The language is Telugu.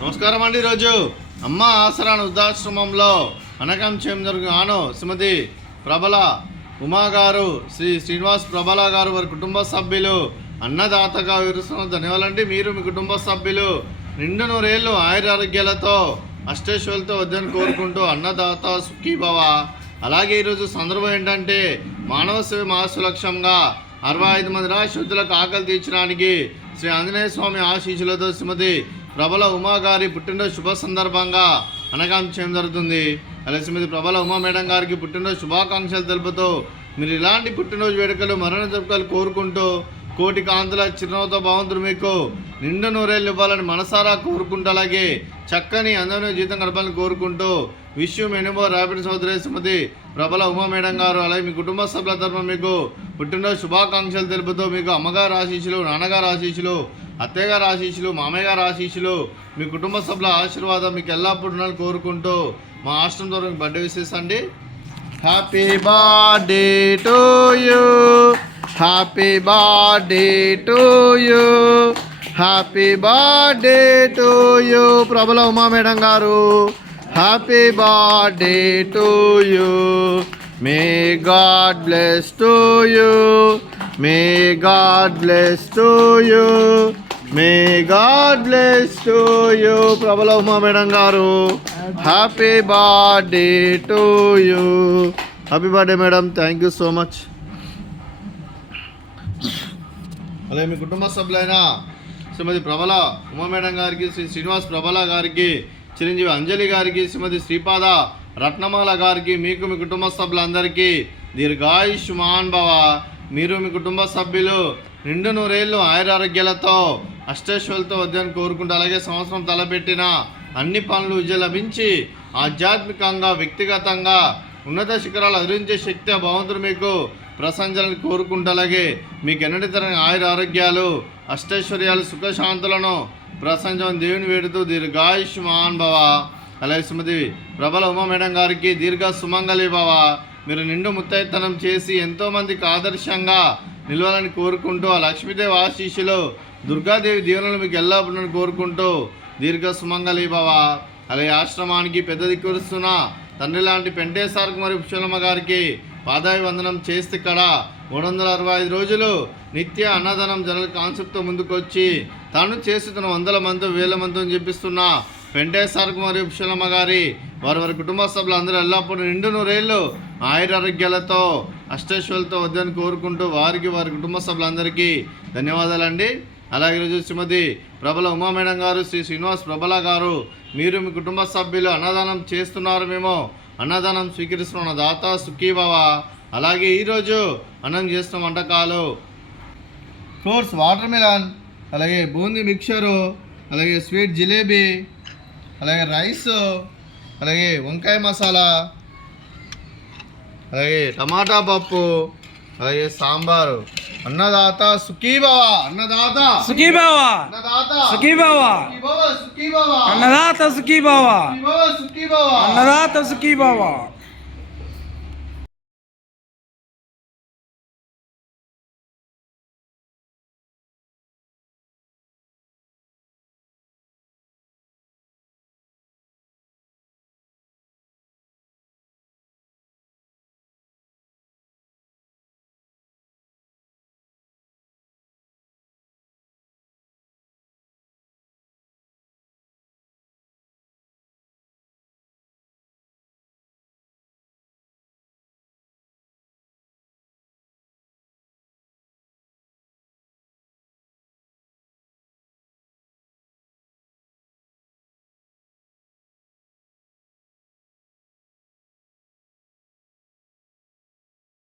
నమస్కారం అండి. ఈరోజు అమ్మ ఆసరాన వృద్ధాశ్రమంలో అనకం చేయడం శ్రీమతి ప్రబల ఉమా గారు, శ్రీ శ్రీనివాస్ ప్రబల గారు వారి కుటుంబ సభ్యులు అన్నదాతగా వివరిస్తున్న ధన్యవాదాలండి. మీరు మీ కుటుంబ సభ్యులు నిండు నూరేళ్ళు ఆయురారోగ్యాలతో అష్టేశ్వరులతో వద్దని కోరుకుంటూ అన్నదాత సుఖీభవ. అలాగే ఈరోజు సందర్భం ఏంటంటే మానవ సేవ మహాసు లక్ష్యంగా 65 మంది రాశుద్ధులకు ఆకలి తీర్చడానికి శ్రీ ఆంజనేయ స్వామి ఆశీస్సులతో శ్రీమతి ప్రబల ఉమా గారి పుట్టినరోజు శుభ సందర్భంగా అనకాంక్ష చేయడం జరుగుతుంది. అలాగే శ్రీమతి ప్రబల ఉమా మేడం గారికి పుట్టినరోజు శుభాకాంక్షలు తెలుపుతూ మీరు ఇలాంటి పుట్టినరోజు వేడుకలు మరణ జరుపుకలు కోరుకుంటూ కోటి కాంతుల చిరునవ్వుతో భగవంతుడు మీకు నిండు నూరేళ్ళు ఇవ్వాలని మనసారా కోరుకుంటూ అలాగే చక్కని అందమైన జీవితం గడపాలని కోరుకుంటూ విశ్వ మెనుబో ర్యాపిడ్ సోదరి శ్రీమతి ప్రబల ఉమా మేడం గారు అలాగే మీ కుటుంబ సభ్యుల తరఫున మీకు పుట్టినరోజు శుభాకాంక్షలు తెలుపుతూ మీకు అమ్మగారు ఆశీస్సులు, నాన్నగారు ఆశీస్సులు, అత్తయ్య గారు ఆశీస్సులు, మామయ్య గారు ఆశీస్సులు, మీ కుటుంబ సభ్యుల ఆశీర్వాదం మీకు ఎల్లప్పుడూ ఉండాలని కోరుకుంటూ మా ఆశ్రమం ద్వారా మీకు బర్త్డే విషెస్ అండి. Happy birthday to you, happy birthday to you, happy birthday to you Prabala Uma madam గారు. Happy birthday to you. May God bless to you, may God bless to you, may God bless to you Prabala Uma madam గారు. Happy birthday to you. Happy birthday madam, thank you so much. అలాగే మీ కుటుంబ సభ్యులైన శ్రీమతి ప్రబల ఉమా మేడం గారికి, శ్రీ శ్రీనివాస్ ప్రబల గారికి, చిరంజీవి అంజలి గారికి, శ్రీమతి శ్రీపాద రత్నమాల గారికి, మీకు మీ కుటుంబ సభ్యులందరికీ దీర్ఘాయుష్మాన్ భవ. మీరు మీ కుటుంబ సభ్యులు నిండు నూరేళ్ళు ఆయురారోగ్యాలతో అష్టేశ్వరులతో వద్దని కోరుకుంటూ అలాగే సంవత్సరం తలపెట్టిన అన్ని పనులు విజయం లభించి ఆధ్యాత్మికంగా వ్యక్తిగతంగా ఉన్నత శిఖరాలు అధిరించే శక్తి భగవంతుడు మీకు ప్రశంసలను కోరుకుంటూ అలాగే మీకు ఎన్నటి తరగని ఆయురారోగ్యాలు అష్టైశ్వర్యాలు సుఖశాంతులను ప్రశంసని దేవుని వేడుతూ దీర్ఘాయుష్మాన్ భవ. అలాగే శ్రీమతి ప్రబల ఉమా మేడం గారికి దీర్ఘ సుమంగళి భవ. మీరు నిండు ముత్తైతనం చేసి ఎంతోమందికి ఆదర్శంగా నిలవాలని కోరుకుంటూ ఆ లక్ష్మీదేవి ఆశీస్సులు, దుర్గాదేవి దీవెనలు మీకు ఎల్లప్పుడూ కోరుకుంటూ దీర్ఘ సుమంగళి భవ. అలాగే ఆశ్రమానికి పెద్ద దిక్కురుస్తున్న తండ్రి లాంటి పెంటేశ్వరకు మరియు పుష్పలమ్మ గారికి పాదావి వందనం చేస్తే ఇక్కడ 365 రోజులు నిత్య అన్నదానం జనరల్ కాన్సెప్ట్తో ముందుకొచ్చి తాను చేస్తున్న 100 మంది 1000 మందితో చెప్పిస్తున్న పెంటేశ్వరకు మరియు పుష్పలమ్మ గారి వారి కుటుంబ సభ్యులందరూ ఎల్లప్పుడూ నిండు నూరేళ్ళు ఆయురారోగ్యాలతో అష్టైశ్వర్యాలతో వద్దని కోరుకుంటూ వారికి వారి కుటుంబ సభ్యులందరికీ ధన్యవాదాలండి. అలాగే ఈరోజు శ్రీమతి ప్రబల ఉమా మేడం గారు, శ్రీ శ్రీనివాస్ ప్రబల గారు, మీరు మీ కుటుంబ సభ్యులు అన్నదానం చేస్తున్నారు, మేము అన్నదానం స్వీకరిస్తున్న దాత సుఖీభవ. అలాగే ఈరోజు అన్నం చేస్తున్న వంటకాలు ఫ్రూట్స్ వాటర్ మిలన్, అలాగే బూందీ మిక్చరు, అలాగే స్వీట్ జిలేబీ, అలాగే రైస్, అలాగే వంకాయ మసాలా, అలాగే టమాటా పప్పు, అలాగే సాంబారు. అన్నదాత సుఖీభవ, అన్నదాత సుఖీభవ, అన్నదాత సుఖీభవ, సుఖీభవ, అన్నదాత సుఖీభవ, సుఖీభవ, అన్నదాత సుఖీభవ.